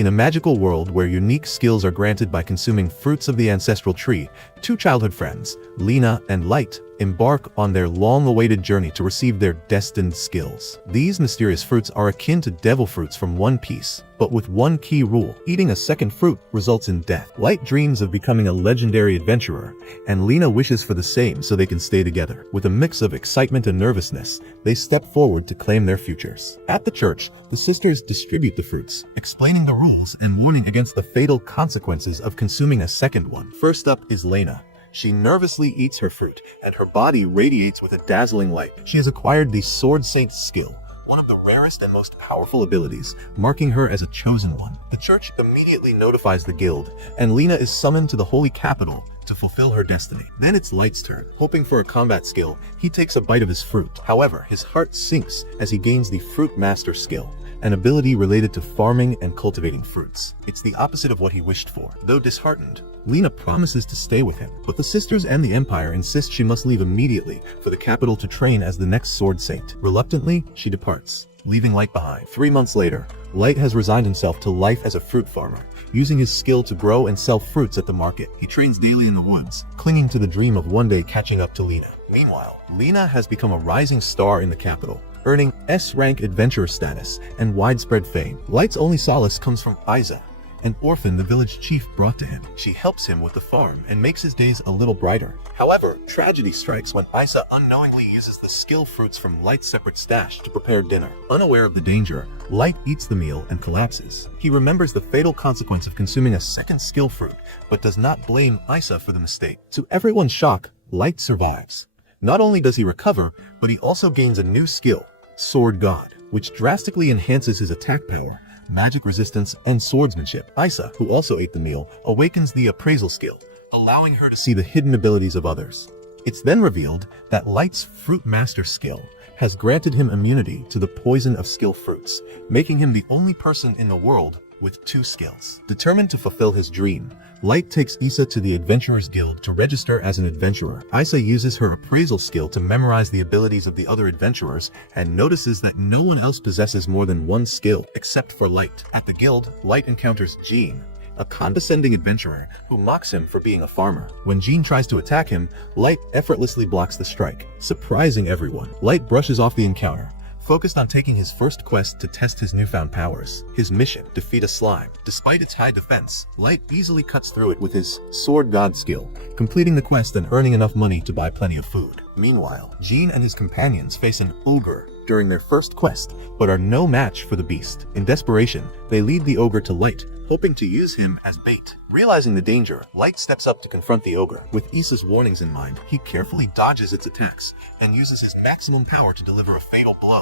In a magical world where unique skills are granted by consuming fruits of the ancestral tree, two childhood friends, Lena and Light, embark on their long-awaited journey to receive their destined skills. These mysterious fruits are akin to devil fruits from One Piece, but with one key rule: eating a second fruit results in death. Light dreams of becoming a legendary adventurer, and Lena wishes for the same so they can stay together. With a mix of excitement and nervousness, they step forward to claim their futures. At the church, the sisters distribute the fruits, explaining the rules and warning against the fatal consequences of consuming a second one. First up is Lena. She nervously eats her fruit, and her body radiates with a dazzling light. She has acquired the Sword Saint's skill, one of the rarest and most powerful abilities, marking her as a chosen one. The church immediately notifies the guild, and Lena is summoned to the holy capital to fulfill her destiny. Then it's Light's turn. Hoping for a combat skill, he takes a bite of his fruit. However, his heart sinks as he gains the fruitmaster skill, an ability related to farming and cultivating fruits. It's the opposite of what he wished for. Though disheartened, Lena promises to stay with him, but the sisters and the Empire insist she must leave immediately for the capital to train as the next Sword Saint. Reluctantly, she departs, leaving Light behind. 3 months later, Light has resigned himself to life as a fruit farmer, using his skill to grow and sell fruits at the market. He trains daily in the woods, clinging to the dream of one day catching up to Lena. Meanwhile, Lena has become a rising star in the capital, earning S-rank adventurer status and widespread fame. Light's only solace comes from Isa, an orphan the village chief brought to him. She helps him with the farm and makes his days a little brighter. However, tragedy strikes when Isa unknowingly uses the skill fruits from Light's separate stash to prepare dinner. Unaware of the danger, Light eats the meal and collapses. He remembers the fatal consequence of consuming a second skill fruit, but does not blame Isa for the mistake. To everyone's shock, Light survives. Not only does he recover, but he also gains a new skill, Sword God, which drastically enhances his attack power, magic resistance, and swordsmanship. Isa, who also ate the meal, awakens the appraisal skill, allowing her to see the hidden abilities of others. It's then revealed that Light's fruitmaster skill has granted him immunity to the poison of skill fruits, making him the only person in the world with 2 skills. Determined to fulfill his dream, Light takes Isa to the Adventurers Guild to register as an adventurer. Isa uses her appraisal skill to memorize the abilities of the other adventurers and notices that no one else possesses more than 1 skill, except for Light. At the guild, Light encounters Jean, a condescending adventurer who mocks him for being a farmer. When Jean tries to attack him, Light effortlessly blocks the strike, surprising everyone. Light brushes off the encounter, focused on taking his first quest to test his newfound powers. His mission: defeat a slime. Despite its high defense, Light easily cuts through it with his Sword God skill, completing the quest and earning enough money to buy plenty of food. Meanwhile, Jean and his companions face an ogre during their first quest, but are no match for the beast. In desperation, they lead the ogre to Light, hoping to use him as bait. Realizing the danger, Light steps up to confront the ogre. With Isa's warnings in mind, he carefully dodges its attacks and uses his maximum power to deliver a fatal blow,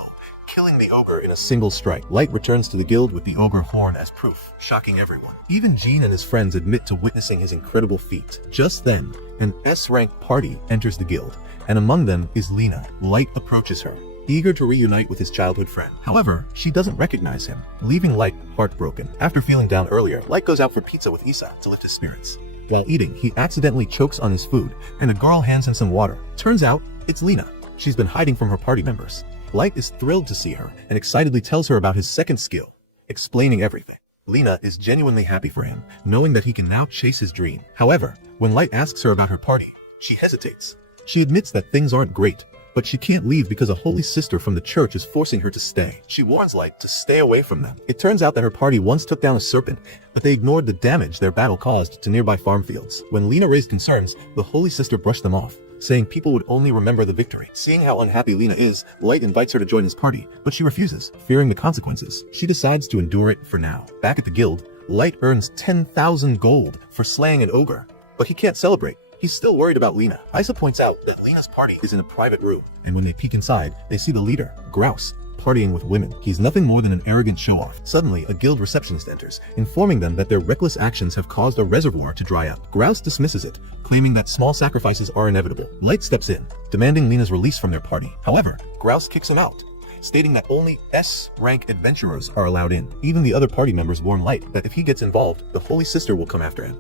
killing the ogre in a single strike. Light returns to the guild with the ogre horn as proof, shocking everyone. Even Jean and his friends admit to witnessing his incredible feat. Just then, an S-rank party enters the guild, and among them is Lena. Light approaches her, eager to reunite with his childhood friend. However, she doesn't recognize him, leaving Light heartbroken. After feeling down earlier, Light goes out for pizza with Isa to lift his spirits. While eating, he accidentally chokes on his food, and a girl hands him some water. Turns out, it's Lena. She's been hiding from her party members. Light is thrilled to see her and excitedly tells her about his second skill, explaining everything. Lena is genuinely happy for him, knowing that he can now chase his dream. However, when Light asks her about her party, she hesitates. She admits that things aren't great, but she can't leave because a holy sister from the church is forcing her to stay. She warns Light to stay away from them. It turns out that her party once took down a serpent, but they ignored the damage their battle caused to nearby farm fields. When Lena raised concerns, the holy sister brushed them off, saying people would only remember the victory. Seeing how unhappy Lena is, Light invites her to join his party, but she refuses, fearing the consequences. She decides to endure it for now. Back at the guild, Light earns 10,000 gold for slaying an ogre, but he can't celebrate. He's still worried about Lena. Isa points out that Lena's party is in a private room, and when they peek inside, they see the leader, Grouse, partying with women. He's nothing more than an arrogant show-off. Suddenly, a guild receptionist enters, informing them that their reckless actions have caused a reservoir to dry up. Grouse dismisses it, claiming that small sacrifices are inevitable. Light steps in, demanding Lena's release from their party. However, Grouse kicks him out, stating that only S-rank adventurers are allowed in. Even the other party members warn Light that if he gets involved, the Holy Sister will come after him.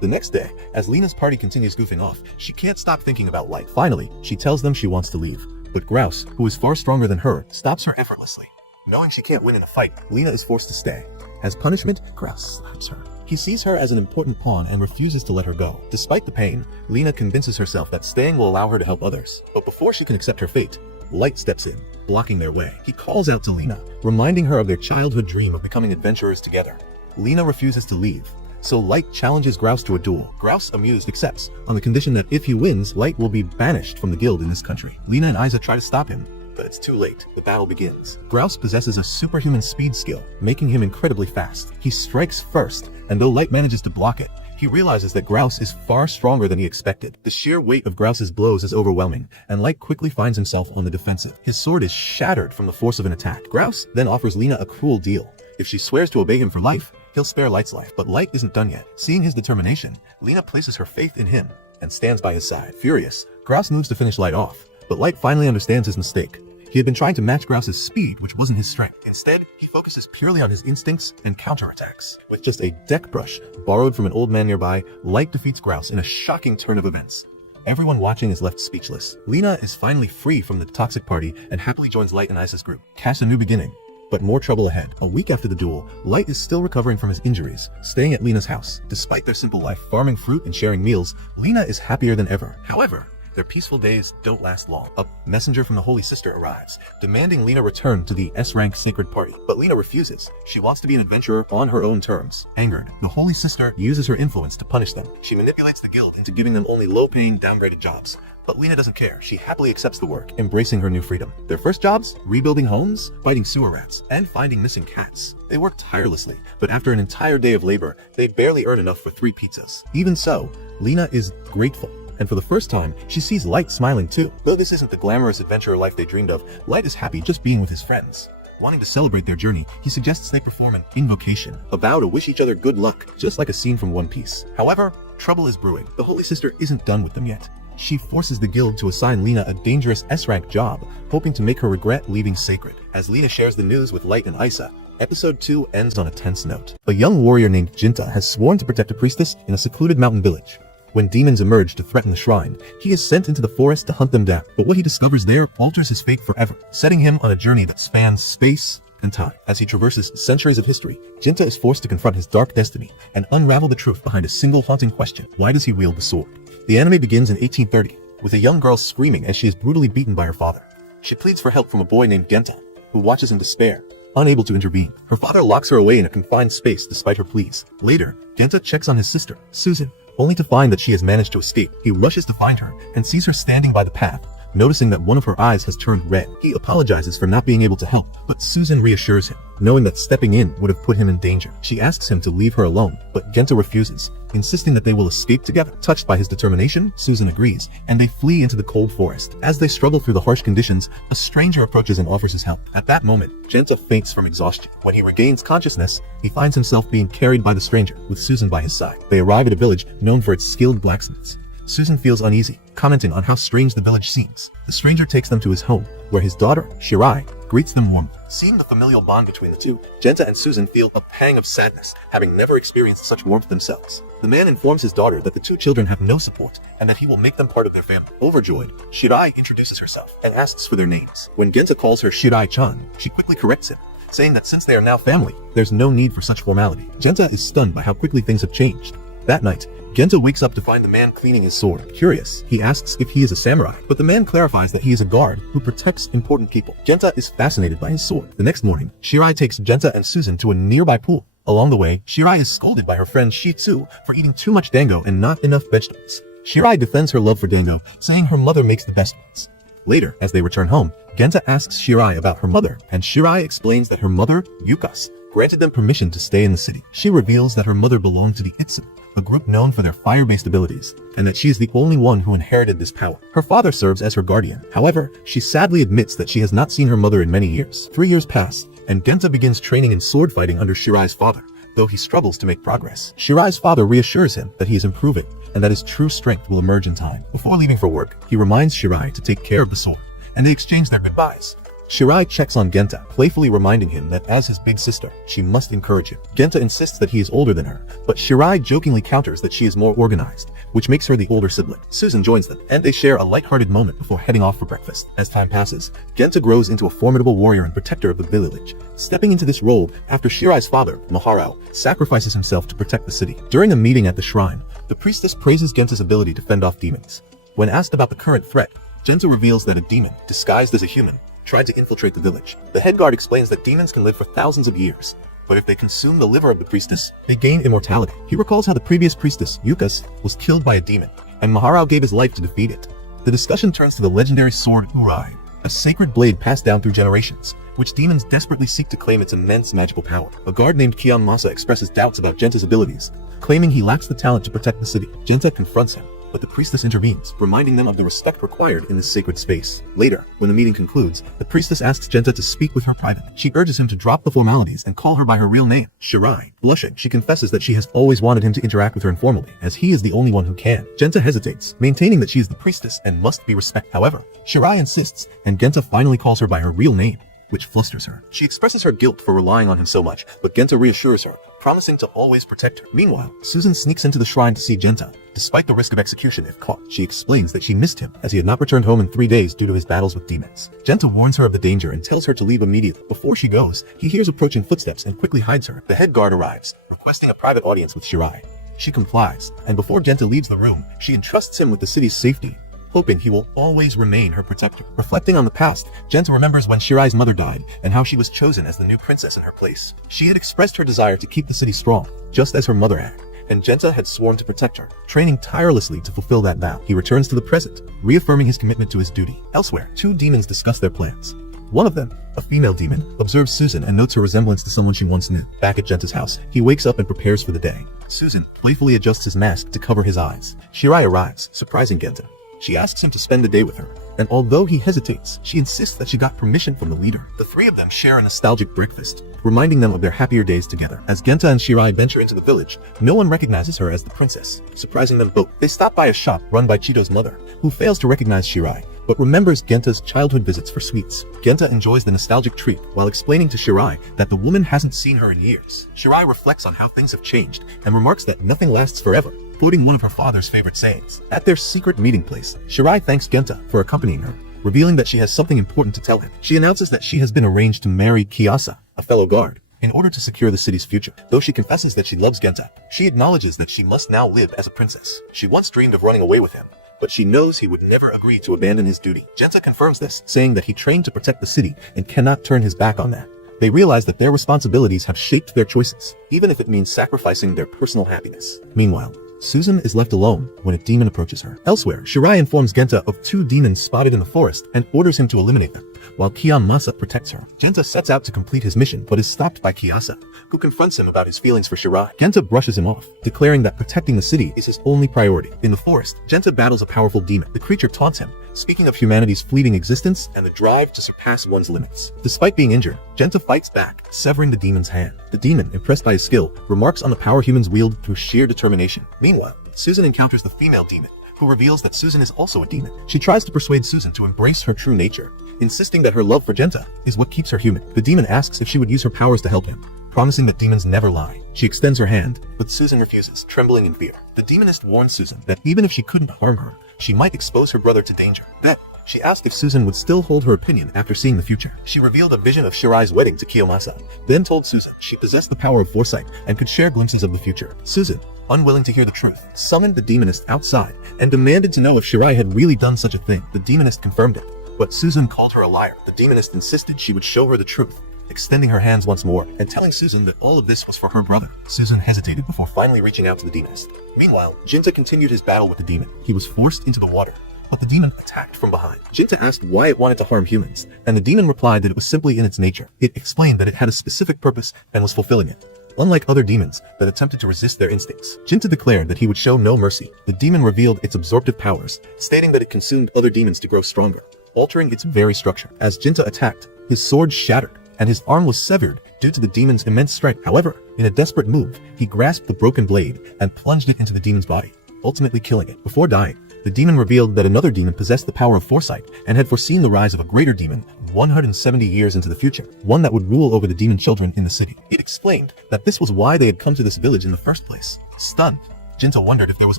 The next day, as Lena's party continues goofing off, she can't stop thinking about Light. Finally, she tells them she wants to leave, but Grouse, who is far stronger than her, stops her effortlessly. Knowing she can't win in a fight, Lena is forced to stay. As punishment, Grouse slaps her. He sees her as an important pawn and refuses to let her go. Despite the pain, Lena convinces herself that staying will allow her to help others. But before she can accept her fate, Light steps in, blocking their way. He calls out to Lena, reminding her of their childhood dream of becoming adventurers together. Lena refuses to leave, so Light challenges Grouse to a duel. Grouse, amused, accepts, on the condition that if he wins, Light will be banished from the guild in this country. Lena and Isa try to stop him, but it's too late. The battle begins. Grouse possesses a superhuman speed skill, making him incredibly fast. He strikes first, and though Light manages to block it, he realizes that Grouse is far stronger than he expected. The sheer weight of Grouse's blows is overwhelming, and Light quickly finds himself on the defensive. His sword is shattered from the force of an attack. Grouse then offers Lena a cruel deal. If she swears to obey him for life, he'll spare Light's life. But Light isn't done yet. Seeing his determination, Lena places her faith in him and stands by his side. Furious, Grouse moves to finish Light off, but Light finally understands his mistake. He had been trying to match Grouse's speed, which wasn't his strength. Instead, he focuses purely on his instincts and counterattacks. With just a deck brush borrowed from an old man nearby, Light defeats Grouse in a shocking turn of events. Everyone watching is left speechless. Lena is finally free from the toxic party and happily joins Light and Isa's group. Cash a new beginning, but more trouble ahead. A week after the duel, Light is still recovering from his injuries, staying at Lena's house. Despite their simple life, farming fruit and sharing meals, Lena is happier than ever. However, their peaceful days don't last long. A messenger from the Holy Sister arrives, demanding Lena return to the S-rank sacred party. But Lena refuses. She wants to be an adventurer on her own terms. Angered, the Holy Sister uses her influence to punish them. She manipulates the guild into giving them only low-paying, downgraded jobs. But Lena doesn't care. She happily accepts the work, embracing her new freedom. Their first jobs? Rebuilding homes, fighting sewer rats, and finding missing cats. They work tirelessly, but after an entire day of labor, they barely earn enough for 3 pizzas. Even so, Lena is grateful. And for the first time, she sees Light smiling too. Though this isn't the glamorous adventurer life they dreamed of, Light is happy just being with his friends. Wanting to celebrate their journey, he suggests they perform an invocation, a vow to wish each other good luck, just like a scene from One Piece. However, trouble is brewing. The Holy Sister isn't done with them yet. She forces the guild to assign Lena a dangerous S-rank job, hoping to make her regret leaving Sacred. As Lena shares the news with Light and Isa, Episode 2 ends on a tense note. A young warrior named Jinta has sworn to protect a priestess in a secluded mountain village. When demons emerge to threaten the shrine, he is sent into the forest to hunt them down. But what he discovers there alters his fate forever, setting him on a journey that spans space and time. As he traverses centuries of history, Jinta is forced to confront his dark destiny and unravel the truth behind a single haunting question. Why does he wield the sword? The anime begins in 1830, with a young girl screaming as she is brutally beaten by her father. She pleads for help from a boy named Genta, who watches in despair, unable to intervene. Her father locks her away in a confined space despite her pleas. Later, Genta checks on his sister, Susan, only to find that she has managed to escape. He rushes to find her and sees her standing by the path, noticing that one of her eyes has turned red. He apologizes for not being able to help, but Susan reassures him, knowing that stepping in would have put him in danger. She asks him to leave her alone, but Genta refuses, insisting that they will escape together. Touched by his determination, Susan agrees, and they flee into the cold forest. As they struggle through the harsh conditions, a stranger approaches and offers his help. At that moment, Genta faints from exhaustion. When he regains consciousness, he finds himself being carried by the stranger, with Susan by his side. They arrive at a village known for its skilled blacksmiths. Susan feels uneasy, commenting on how strange the village seems. The stranger takes them to his home, where his daughter, Shirai, greets them warmly. Seeing the familial bond between the two, Genta and Susan feel a pang of sadness, having never experienced such warmth themselves. The man informs his daughter that the 2 children have no support, and that he will make them part of their family. Overjoyed, Shirai introduces herself and asks for their names. When Genta calls her Shirai-chan, she quickly corrects him, saying that since they are now family, there's no need for such formality. Genta is stunned by how quickly things have changed. That night, Genta wakes up to find the man cleaning his sword. Curious, he asks if he is a samurai, but the man clarifies that he is a guard who protects important people. Genta is fascinated by his sword. The next morning, Shirai takes Genta and Susan to a nearby pool. Along the way, Shirai is scolded by her friend Shitsu for eating too much dango and not enough vegetables. Shirai defends her love for dango, saying her mother makes the best ones. Later, as they return home, Genta asks Shirai about her mother, and Shirai explains that her mother, Yukas, granted them permission to stay in the city. She reveals that her mother belonged to the Itsu, a group known for their fire-based abilities, and that she is the only one who inherited this power. Her father serves as her guardian. However, she sadly admits that she has not seen her mother in many years. 3 years pass, and Genta begins training in sword fighting under Shirai's father, though he struggles to make progress. Shirai's father reassures him that he is improving, and that his true strength will emerge in time. Before leaving for work, he reminds Shirai to take care of the sword, and they exchange their goodbyes. Shirai checks on Genta, playfully reminding him that as his big sister, she must encourage him. Genta insists that he is older than her, but Shirai jokingly counters that she is more organized, which makes her the older sibling. Susan joins them, and they share a lighthearted moment before heading off for breakfast. As time passes, Genta grows into a formidable warrior and protector of the village, stepping into this role after Shirai's father, Maharao, sacrifices himself to protect the city. During a meeting at the shrine, the priestess praises Genta's ability to fend off demons. When asked about the current threat, Genta reveals that a demon, disguised as a human, tried to infiltrate the village. The head guard explains that demons can live for thousands of years, but if they consume the liver of the priestess, they gain immortality. He recalls how the previous priestess, Yukas, was killed by a demon, and Maharao gave his life to defeat it. The discussion turns to the legendary sword Urai, a sacred blade passed down through generations, which demons desperately seek to claim its immense magical power. A guard named Kion Masa expresses doubts about Genta's abilities, claiming he lacks the talent to protect the city. Genta confronts him, but the priestess intervenes, reminding them of the respect required in this sacred space. Later, when the meeting concludes, the priestess asks Genta to speak with her privately. She urges him to drop the formalities and call her by her real name, Shirai. Blushing, she confesses that she has always wanted him to interact with her informally, as he is the only one who can. Genta hesitates, maintaining that she is the priestess and must be respected. However, Shirai insists, and Genta finally calls her by her real name, which flusters her. She expresses her guilt for relying on him so much, but Genta reassures her, promising to always protect her. Meanwhile, Susan sneaks into the shrine to see Genta, despite the risk of execution if caught. She explains that she missed him, as he had not returned home in 3 days due to his battles with demons. Genta warns her of the danger and tells her to leave immediately. Before she goes, he hears approaching footsteps and quickly hides her. The head guard arrives, requesting a private audience with Shirai. She complies, and before Genta leaves the room, she entrusts him with the city's safety, hoping he will always remain her protector. Reflecting on the past, Genta remembers when Shirai's mother died and how she was chosen as the new princess in her place. She had expressed her desire to keep the city strong, just as her mother had, and Genta had sworn to protect her, training tirelessly to fulfill that vow. He returns to the present, reaffirming his commitment to his duty. Elsewhere, 2 demons discuss their plans. One of them, a female demon, observes Susan and notes her resemblance to someone she once knew. Back at Genta's house, he wakes up and prepares for the day. Susan playfully adjusts his mask to cover his eyes. Shirai arrives, surprising Genta. She asks him to spend the day with her, and although he hesitates, she insists that she got permission from the leader. The 3 of them share a nostalgic breakfast, reminding them of their happier days together. As Genta and Shirai venture into the village, no one recognizes her as the princess, surprising them both. They stop by a shop run by Chito's mother, who fails to recognize Shirai, but remembers Genta's childhood visits for sweets. Genta enjoys the nostalgic treat while explaining to Shirai that the woman hasn't seen her in years. Shirai reflects on how things have changed and remarks that nothing lasts forever, quoting one of her father's favorite sayings. At their secret meeting place, Shirai thanks Genta for accompanying her, revealing that she has something important to tell him. She announces that she has been arranged to marry Kiyasa, a fellow guard, in order to secure the city's future. Though she confesses that she loves Genta, she acknowledges that she must now live as a princess. She once dreamed of running away with him, but she knows he would never agree to abandon his duty. Genta confirms this, saying that he trained to protect the city and cannot turn his back on that. They realize that their responsibilities have shaped their choices, even if it means sacrificing their personal happiness. Meanwhile, Susan is left alone when a demon approaches her. Elsewhere, Shirai informs Genta of 2 demons spotted in the forest and orders him to eliminate them, while Kion Masa protects her. Genta sets out to complete his mission, but is stopped by Kiyasa, who confronts him about his feelings for Shirai. Genta brushes him off, declaring that protecting the city is his only priority. In the forest, Genta battles a powerful demon. The creature taunts him, speaking of humanity's fleeting existence and the drive to surpass one's limits. Despite being injured, Genta fights back, severing the demon's hand. The demon, impressed by his skill, remarks on the power humans wield through sheer determination. Meanwhile, Susan encounters the female demon, who reveals that Susan is also a demon. She tries to persuade Susan to embrace her true nature, insisting that her love for Genta is what keeps her human. The demon asks if she would use her powers to help him, promising that demons never lie. She extends her hand, but Susan refuses, trembling in fear. The demonist warns Susan that even if she couldn't harm her, she might expose her brother to danger. Then, she asked if Susan would still hold her opinion after seeing the future. She revealed a vision of Shirai's wedding to Kiyomasa, then told Susan she possessed the power of foresight and could share glimpses of the future. Susan, unwilling to hear the truth, summoned the demonist outside and demanded to know if Shirai had really done such a thing. The demonist confirmed it, but Susan called her a liar. The demonist insisted she would show her the truth, extending her hands once more and telling Susan that all of this was for her brother. Susan hesitated before finally reaching out to the demonist. Meanwhile, Jinta continued his battle with the demon. He was forced into the water, but the demon attacked from behind. Jinta asked why it wanted to harm humans, and the demon replied that it was simply in its nature. It explained that it had a specific purpose and was fulfilling it, unlike other demons that attempted to resist their instincts. Jinta declared that he would show no mercy. The demon revealed its absorptive powers, stating that it consumed other demons to grow stronger, altering its very structure. As Jinta attacked, his sword shattered, and his arm was severed due to the demon's immense strength. However, in a desperate move, he grasped the broken blade and plunged it into the demon's body, ultimately killing it. Before dying, The demon revealed that another demon possessed the power of foresight and had foreseen the rise of a greater demon 170 years into the future, one that would rule over the demon children in the city. It explained that this was why they had come to this village in the first place. Stunned, Jinta wondered if there was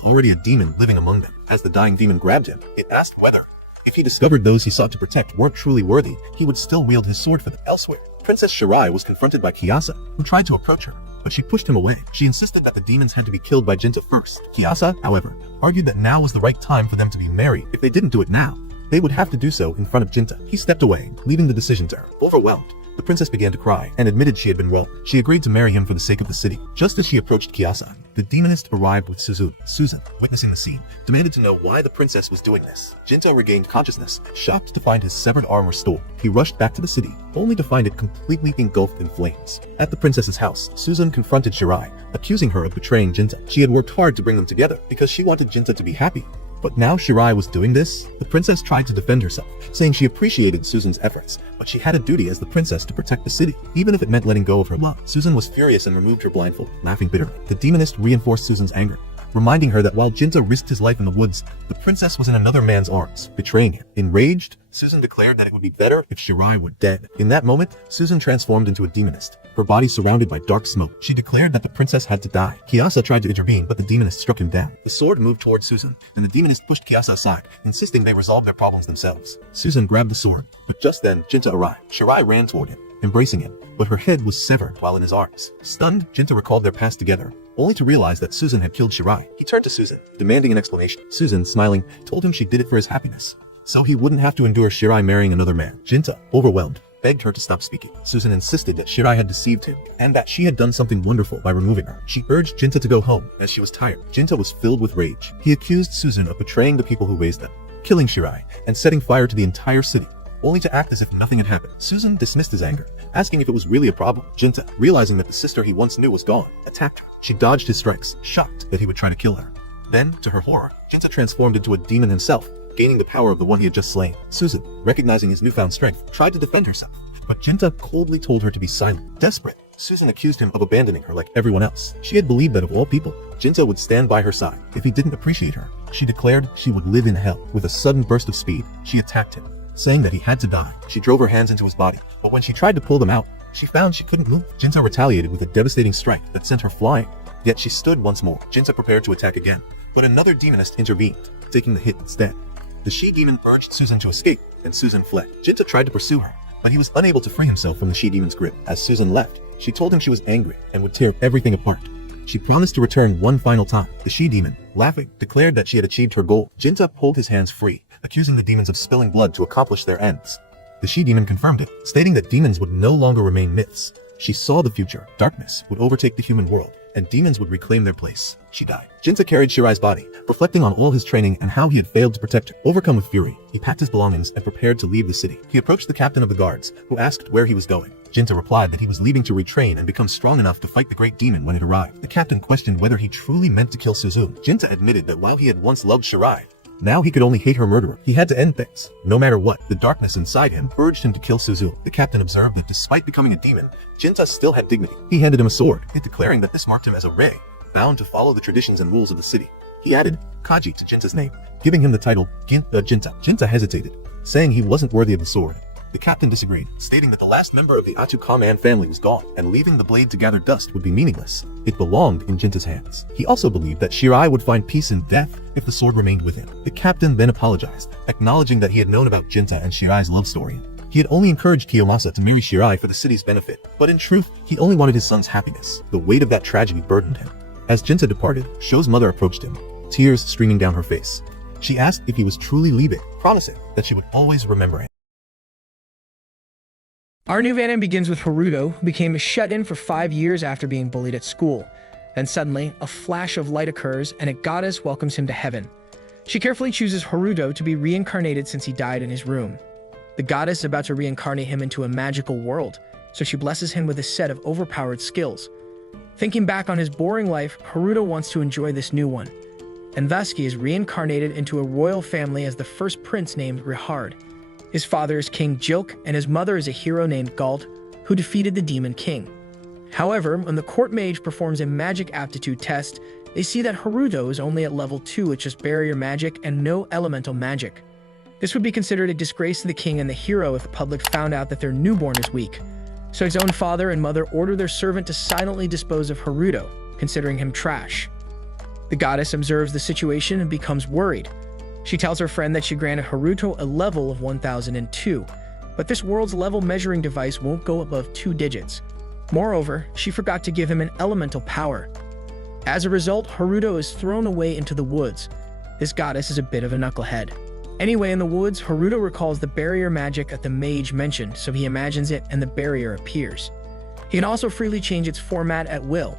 already a demon living among them. As the dying demon grabbed him, it asked whether, if he discovered those he sought to protect weren't truly worthy, he would still wield his sword for them. Elsewhere, Princess Shirai was confronted by Kyasa, who tried to approach her, but she pushed him away. She insisted that the demons had to be killed by Jinta first. Kyasa, however, argued that now was the right time for them to be married. If they didn't do it now, they would have to do so in front of Jinta. He stepped away, leaving the decision to her. Overwhelmed, the princess began to cry and admitted she had been wrong. She agreed to marry him for the sake of the city. Just as she approached Kyasa, the demonist arrived with Susan. Susan, witnessing the scene, demanded to know why the princess was doing this. Jinta regained consciousness, shocked to find his severed arm restored. He rushed back to the city, only to find it completely engulfed in flames. At the princess's house, Susan confronted Shirai, accusing her of betraying Jinta. She had worked hard to bring them together because she wanted Jinta to be happy. But now Shirai was doing this. The princess tried to defend herself, saying she appreciated Susan's efforts, but she had a duty as the princess to protect the city, even if it meant letting go of her love. Susan was furious and removed her blindfold, laughing bitterly. The demonist reinforced Susan's anger, reminding her that while Jinta risked his life in the woods, the princess was in another man's arms, betraying him. Enraged, Susan declared that it would be better if Shirai were dead. In that moment, Susan transformed into a demonist, her body surrounded by dark smoke. She declared that the princess had to die. Kyasa tried to intervene, but the demonist struck him down. The sword moved towards Susan, and the demonist pushed Kyasa aside, insisting they resolve their problems themselves. Susan grabbed the sword, but just then, Jinta arrived. Shirai ran toward him, embracing him, but her head was severed while in his arms. Stunned, Jinta recalled their past together, only to realize that Susan had killed Shirai. He turned to Susan, demanding an explanation. Susan, smiling, told him she did it for his happiness, so he wouldn't have to endure Shirai marrying another man. Jinta, overwhelmed, begged her to stop speaking. Susan insisted that Shirai had deceived him, and that she had done something wonderful by removing her. She urged Jinta to go home, as she was tired. Jinta was filled with rage. He accused Susan of betraying the people who raised them, killing Shirai, and setting fire to the entire city, only to act as if nothing had happened. Susan dismissed his anger, asking if it was really a problem. Jinta, realizing that the sister he once knew was gone, attacked her. She dodged his strikes, shocked that he would try to kill her. Then, to her horror, Jinta transformed into a demon himself, gaining the power of the one he had just slain. Susan, recognizing his newfound strength, tried to defend herself, but Jinta coldly told her to be silent. Desperate, Susan accused him of abandoning her like everyone else. She had believed that of all people, Jinta would stand by her side if he didn't appreciate her. She declared she would live in hell. With a sudden burst of speed, she attacked him, saying that he had to die. She drove her hands into his body, but when she tried to pull them out, she found she couldn't move. Jinta retaliated with a devastating strike that sent her flying, yet she stood once more. Jinta prepared to attack again, but another demonist intervened, taking the hit instead. The she-demon urged Susan to escape, and Susan fled. Jinta tried to pursue her, but he was unable to free himself from the she-demon's grip. As Susan left, she told him she was angry and would tear everything apart. She promised to return one final time. The she-demon, laughing, declared that she had achieved her goal. Jinta pulled his hands free, accusing the demons of spilling blood to accomplish their ends. The she-demon confirmed it, stating that demons would no longer remain myths. She saw the future. Darkness would overtake the human world, and demons would reclaim their place. She died. Jinta carried Shirai's body, reflecting on all his training and how he had failed to protect her. Overcome with fury, he packed his belongings and prepared to leave the city. He approached the captain of the guards, who asked where he was going. Jinta replied that he was leaving to retrain and become strong enough to fight the great demon when it arrived. The captain questioned whether he truly meant to kill Suzu. Jinta admitted that while he had once loved Shirai, now he could only hate her murderer. He had to end things, no matter what. The darkness inside him urged him to kill Suzu. The captain observed that despite becoming a demon, Jinta still had dignity. He handed him a sword, declaring that this marked him as a Rei, bound to follow the traditions and rules of the city. He added Kaji to Jinta's name, giving him the title Jinta. Jinta hesitated, saying he wasn't worthy of the sword. The captain disagreed, stating that the last member of the Atu-Kaman family was gone, and leaving the blade to gather dust would be meaningless. It belonged in Jinta's hands. He also believed that Shirai would find peace in death if the sword remained with him. The captain then apologized, acknowledging that he had known about Jinta and Shirai's love story. He had only encouraged Kiyomasa to marry Shirai for the city's benefit, but in truth, he only wanted his son's happiness. The weight of that tragedy burdened him. As Jinta departed, Sho's mother approached him, tears streaming down her face. She asked if he was truly leaving, promising that she would always remember him. Our new Vanam begins with Haruto, who became shut in for 5 years after being bullied at school. Then suddenly, a flash of light occurs and a goddess welcomes him to heaven. She carefully chooses Haruto to be reincarnated since he died in his room. The goddess is about to reincarnate him into a magical world, so she blesses him with a set of overpowered skills. Thinking back on his boring life, Haruto wants to enjoy this new one, and thus he is reincarnated into a royal family as the first prince named Rihard. His father is King Jilk, and his mother is a hero named Galt, who defeated the Demon King. However, when the court mage performs a magic aptitude test, They see that Haruto is only at level 2 with just barrier magic and no elemental magic. This would be considered a disgrace to the king and the hero if the public found out that their newborn is weak. So his own father and mother order their servant to silently dispose of Haruto, considering him trash. The goddess observes the situation and becomes worried. She tells her friend that she granted Haruto a level of 1002, but this world's level measuring device won't go above 2 digits. Moreover, she forgot to give him an elemental power. As a result, Haruto is thrown away into the woods. This goddess is a bit of a knucklehead. Anyway, in the woods, Haruto recalls the barrier magic that the mage mentioned, so he imagines it and the barrier appears. He can also freely change its format at will.